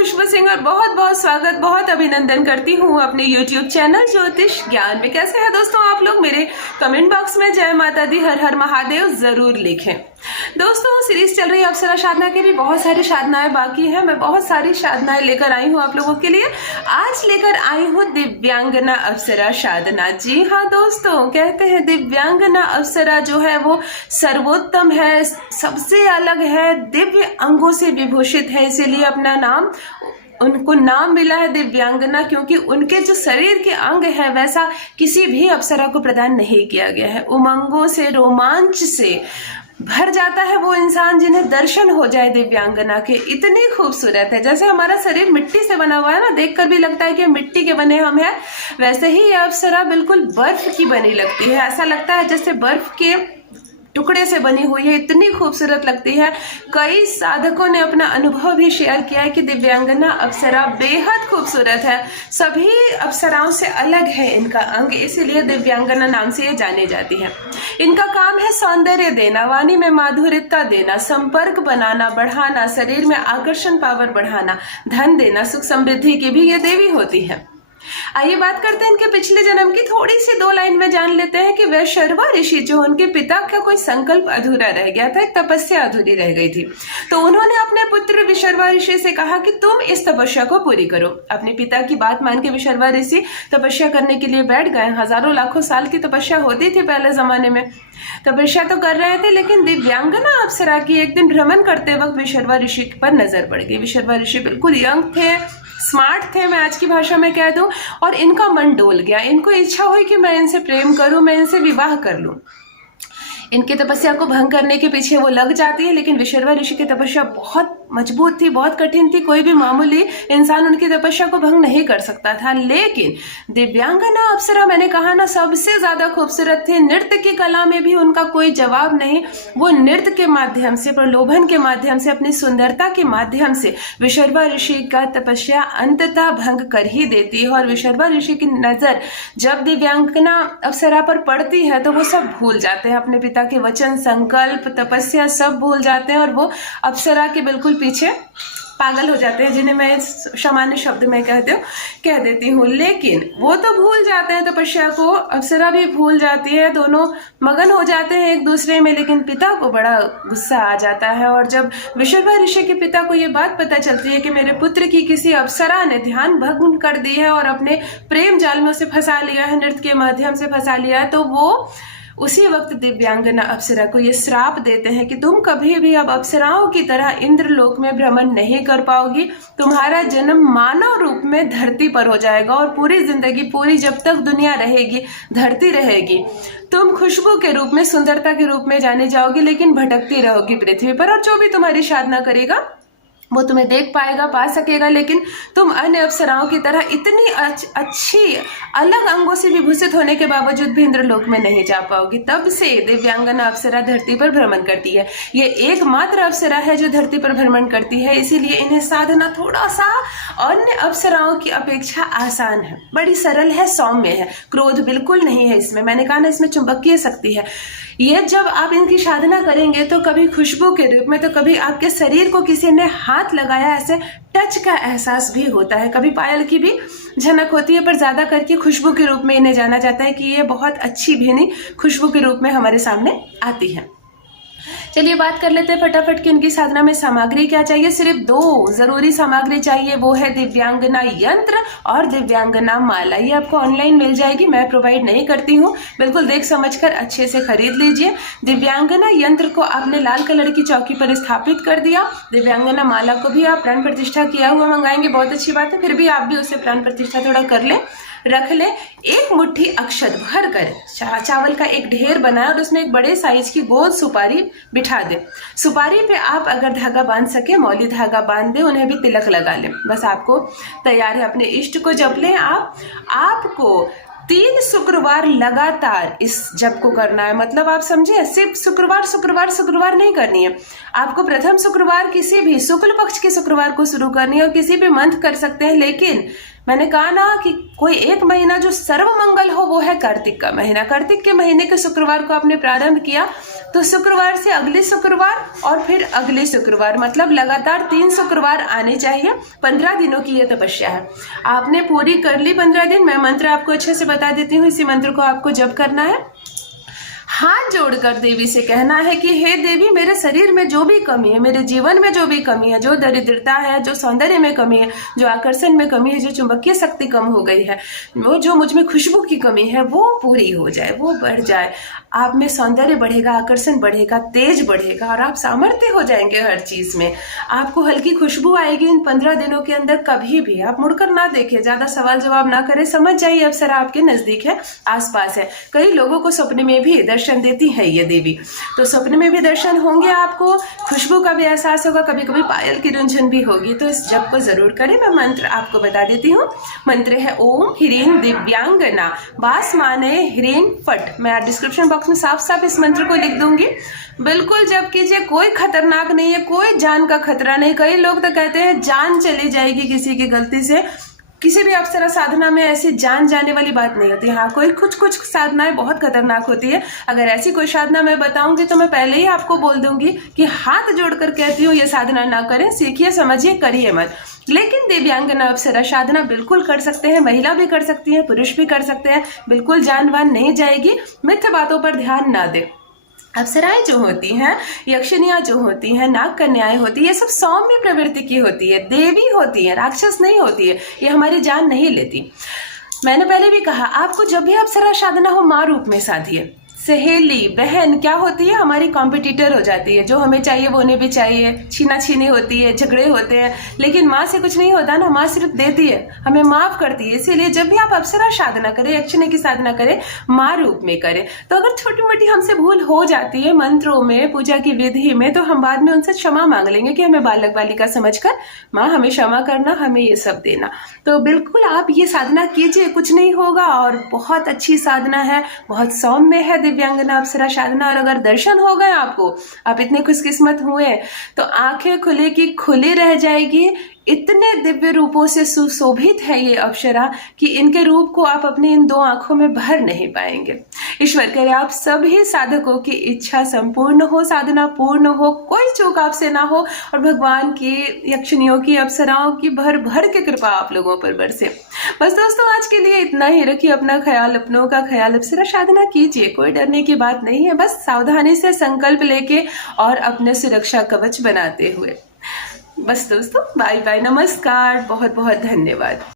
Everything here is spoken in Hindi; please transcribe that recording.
खुशबू सिंह और बहुत बहुत स्वागत, बहुत अभिनंदन करती हूँ अपने YouTube चैनल ज्योतिष ज्ञान में। कैसे हैं दोस्तों आप लोग? मेरे कमेंट बॉक्स में जय माता दी, हर हर महादेव जरूर लिखें। दोस्तों सीरीज चल रही है अप्सरा साधना की, भी बहुत सारी साधनाएं बाकी हैं। मैं बहुत सारी साधनाएं लेकर आई हूँ आप लोगों के लिए। आज लेकर आई हूँ दिव्यांगना अप्सरा साधना। जी हाँ दोस्तों, कहते हैं दिव्यांगना अप्सरा जो है वो सर्वोत्तम है, सबसे अलग है, दिव्य अंगों से विभूषित है, इसीलिए अपना नाम उनको नाम मिला है दिव्यांगना, क्योंकि उनके जो शरीर के अंग है वैसा किसी भी अप्सरा को प्रदान नहीं किया गया है। उमंगों से, रोमांच से भर जाता है वो इंसान जिन्हें दर्शन हो जाए दिव्यांगना के। इतनी खूबसूरत है, जैसे हमारा शरीर मिट्टी से बना हुआ है ना, देखकर भी लगता है कि मिट्टी के बने हम हैं, वैसे ही ये अप्सरा बिल्कुल बर्फ की बनी लगती है। ऐसा लगता है जैसे बर्फ के टुकड़े से बनी हुई है, इतनी खूबसूरत लगती है। कई साधकों ने अपना अनुभव भी शेयर किया है कि दिव्यांगना अप्सरा बेहद खूबसूरत है, सभी अप्सराओं से अलग है इनका अंग, इसीलिए दिव्यांगना नाम से ये जानी जाती है। इनका काम है सौंदर्य देना, वाणी में माधुर्यता देना, संपर्क बनाना, बढ़ाना, शरीर में आकर्षण पावर बढ़ाना, धन देना, सुख समृद्धि की भी ये देवी होती है। आइए बात करते हैं इनके पिछले जन्म की। थोड़ी सी 2 लाइन में जान लेते हैं कि वैशर्वा ऋषि जो उनके पिता का कोई संकल्प अधूरा रह गया था, एक तपस्या अधूरी रह गई थी, तो उन्होंने अपने पुत्र विशर्वा ऋषि से कहा कि तुम इस तपस्या को पूरी करो। अपने पिता की बात मान के विशर्वा ऋषि तपस्या करने के लिए बैठ गए। हजारों लाखों साल की तपस्या होती थी पहले जमाने में, तपस्या तो कर रहे थे, लेकिन दिव्यांगना अप्सरा की एक दिन भ्रमण करते वक्त विशर्वा ऋषि पर नजर पड़ गई। विशर्वा ऋषि बिल्कुल यंग थे, स्मार्ट थे, मैं आज की भाषा में कह दूं, और इनका मन डोल गया। इनको इच्छा हुई कि मैं इनसे प्रेम करूं, मैं इनसे विवाह कर लूं। इनकी तपस्या को भंग करने के पीछे वो लग जाती है, लेकिन विशर्वा ऋषि की तपस्या बहुत मजबूत थी, बहुत कठिन थी, कोई भी मामूली इंसान उनकी तपस्या को भंग नहीं कर सकता था। लेकिन दिव्यांगना अप्सरा, मैंने कहा ना, सबसे ज्यादा खूबसूरत थी। नृत्य की कला में भी उनका कोई जवाब नहीं। वो नृत्य के माध्यम से, प्रलोभन के माध्यम से, अपनी सुंदरता के माध्यम से विशर्वा ऋषि का तपस्या अंततः भंग कर ही देती है। और विशर्वा ऋषि की नजर जब दिव्यांगना अप्सरा पर पड़ती है तो वो सब भूल जाते हैं, अपने पिता के वचन, संकल्प, तपस्या सब भूल जाते हैं, और वो अप्सरा के बिल्कुल पीछे पागल हो जाते हैं, जिन्हें मैं सामान्य शब्द में कह देती हूँ। लेकिन वो तो भूल जाते हैं तपस्या को, अप्सरा भी भूल जाती है, दोनों मगन हो जाते हैं एक दूसरे में। लेकिन पिता को बड़ा गुस्सा आ जाता है, और जब विशर्वा ऋषि के पिता को ये बात पता चलती है कि मेरे पुत्र की किसी अप्सरा ने ध्यान भंग कर दी है और अपने प्रेम जाल में उसे फंसा लिया है, नृत्य के माध्यम से फंसा लिया है, तो वो उसी वक्त दिव्यांगना अप्सरा को ये श्राप देते हैं कि तुम कभी भी अब अप्सराओं की तरह इंद्रलोक में भ्रमण नहीं कर पाओगी। तुम्हारा जन्म मानव रूप में धरती पर हो जाएगा, और पूरी जिंदगी, पूरी जब तक दुनिया रहेगी, धरती रहेगी, तुम खुशबू के रूप में, सुंदरता के रूप में जाने जाओगी, लेकिन भटकती रहोगी पृथ्वी पर। और जो भी तुम्हारी साधना करेगा वो तुम्हें देख पाएगा, पा सकेगा, लेकिन तुम अन्य अप्सराओं की तरह इतनी अच्छी अलग अंगों से विभूषित होने के बावजूद भी इंद्रलोक में नहीं जा पाओगी। तब से दिव्यांगना अप्सरा धरती पर भ्रमण करती है। ये एकमात्र अप्सरा है जो धरती पर भ्रमण करती है, इसीलिए इन्हें साधना थोड़ा सा अन्य अप्सराओं की अपेक्षा आसान है, बड़ी सरल है, सौम्य है, क्रोध बिल्कुल नहीं है इसमें। मैंने कहा ना, इसमें चुंबकीय शक्ति है। ये जब आप इनकी साधना करेंगे तो कभी खुशबू के रूप में, तो कभी आपके शरीर को किसी ने हाथ लगाया, ऐसे टच का एहसास भी होता है, कभी पायल की भी झनक होती है, पर ज्यादा करके खुशबू के रूप में इन्हें जाना जाता है कि ये बहुत अच्छी भेनी खुशबू के रूप में हमारे सामने आती है। चलिए बात कर लेते हैं फटाफट कि इनकी साधना में सामग्री क्या चाहिए। सिर्फ 2 जरूरी सामग्री चाहिए, वो है दिव्यांगना यंत्र और दिव्यांगना माला। ये आपको ऑनलाइन मिल जाएगी, मैं प्रोवाइड नहीं करती हूँ, बिल्कुल देख समझकर अच्छे से खरीद लीजिए। दिव्यांगना यंत्र को आपने लाल कलर की चौकी पर स्थापित कर दिया। दिव्यांगना माला को भी आप प्राण प्रतिष्ठा किया हुआ मंगाएंगे, बहुत अच्छी बात है, फिर भी आप भी उसे प्राण प्रतिष्ठा थोड़ा कर ले, रख ले। एक मुट्ठी अक्षत भर कर चावल का एक ढेर बनाए और उसमें एक बड़े साइज की गोल सुपारी बिठा दे। सुपारी पे आप अगर धागा बांध सके, मौली धागा बांध दे, उन्हें भी तिलक लगा ले, बस आपको तैयार है। अपने इष्ट को जप लें। आपको 3 शुक्रवार लगातार इस जप को करना है। मतलब आप समझे, सिर्फ शुक्रवार नहीं करनी है आपको। प्रथम शुक्रवार किसी भी शुक्ल पक्ष के शुक्रवार को शुरू करनी है, और किसी भी मंथ कर सकते हैं, लेकिन मैंने कहा ना कि कोई एक महीना जो सर्व मंगल हो वो है कार्तिक का महीना। कार्तिक के महीने के शुक्रवार को आपने प्रारंभ किया तो शुक्रवार से अगले शुक्रवार और फिर अगले शुक्रवार, मतलब लगातार 3 शुक्रवार आने चाहिए। 15 दिनों की यह तपस्या है। आपने पूरी कर ली 15 दिन। मैं मंत्र आपको अच्छे से बता देती हूँ। इसी मंत्र को आपको जप करना है। हाथ जोड़कर देवी से कहना है कि हे देवी, मेरे शरीर में जो भी कमी है, मेरे जीवन में जो भी कमी है, जो दरिद्रता है, जो सौंदर्य में कमी है, जो आकर्षण में कमी है, जो चुंबकीय शक्ति कम हो गई है, वो जो मुझ में खुशबू की कमी है, वो पूरी हो जाए, वो बढ़ जाए। आप में सौंदर्य बढ़ेगा, आकर्षण बढ़ेगा, तेज बढ़ेगा और आप सामर्थ्य हो जाएंगे हर चीज में। आपको हल्की खुशबू आएगी इन 15 दिनों के अंदर। कभी भी आप मुड़कर ना देखें, ज्यादा सवाल जवाब ना करें, समझ जाइए अप्सरा आपके नजदीक है, आसपास है। कई लोगों को सपने में भी दर्शन देती है ये देवी, तो सपने में भी दर्शन होंगे आपको, खुशबू का भी एहसास होगा, कभी कभी पायल की रुंझन भी होगी। तो इस जप को जरूर करें। मैं मंत्र आपको बता देती हूँ। मंत्र है ओम ह्रीं दिव्यांगना, बास माने ह्रीं फट। मैं डिस्क्रिप्शन बॉक्स में साफ साफ इस मंत्र को लिख दूंगी। बिल्कुल जप कीजिए, कोई खतरनाक नहीं है, कोई जान का खतरा नहीं। कई लोग तो कहते हैं जान चली जाएगी किसी की गलती से। किसी भी अप्सरा साधना में ऐसी जान जाने वाली बात नहीं होती। हाँ, कोई कुछ साधनाएं बहुत खतरनाक होती है। अगर ऐसी कोई साधना मैं बताऊंगी तो मैं पहले ही आपको बोल दूंगी कि हाथ जोड़कर कहती हूँ ये साधना ना करें, सीखिए, समझिए, करिए मत। लेकिन दिव्यांगना अप्सरा साधना बिल्कुल कर सकते हैं। महिला भी कर सकती है, पुरुष भी कर सकते हैं। बिल्कुल जान वान नहीं जाएगी। मिथ्या बातों पर ध्यान ना दे। अप्सराएं जो होती हैं, यक्षिणियां जो होती हैं, नाग कन्याएं होती है, ये सब सौम्य प्रवृत्ति की होती है, देवी होती है, राक्षस नहीं होती है। ये हमारी जान नहीं लेती। मैंने पहले भी कहा, आपको जब भी अप्सरा साधना हो, माँ रूप में साधिए। सहेली, बहन क्या होती है, हमारी कॉम्पिटिटर हो जाती है। जो हमें चाहिए वो उन्हें भी चाहिए, छीना छीनी होती है, झगड़े होते हैं। लेकिन माँ से कुछ नहीं होता ना, माँ सिर्फ देती है, हमें माफ करती है। इसीलिए जब भी आप अप्सरा साधना करें, यक्षिणी की साधना करें, माँ रूप में करें। तो अगर छोटी मोटी हमसे भूल हो जाती है मंत्रों में, पूजा की विधि में, तो हम बाद में उनसे क्षमा मांग लेंगे कि हमें बालक बालिका समझकर माँ हमें क्षमा करना, हमें ये सब देना। तो बिल्कुल आप ये साधना कीजिए, कुछ नहीं होगा। और बहुत अच्छी साधना है, बहुत सौम्य है दिव्यांगना अप्सरा साधना। और अगर दर्शन हो गए आपको, आप इतने खुशकिस्मत हुए, तो आंखें खुले की खुली रह जाएगी। इतने दिव्य रूपों से सुशोभित है ये अप्सरा कि इनके रूप को आप अपनी इन 2 आंखों में भर नहीं पाएंगे। ईश्वर करे आप सभी साधकों की इच्छा संपूर्ण हो, साधना पूर्ण हो, कोई चूक आपसे ना हो, और भगवान की, यक्षिणियों की, अप्सराओं की भर भर के कृपा आप लोगों पर बरसे। बस दोस्तों, आज के लिए इतना ही। रखिए अपना ख्याल, अपनों का ख्याल। अप्सरा साधना कीजिए, कोई डरने की बात नहीं है। बस सावधानी से संकल्प लेके और अपने सुरक्षा कवच बनाते हुए। बस दोस्तों, बाय बाय, नमस्कार, बहुत बहुत धन्यवाद।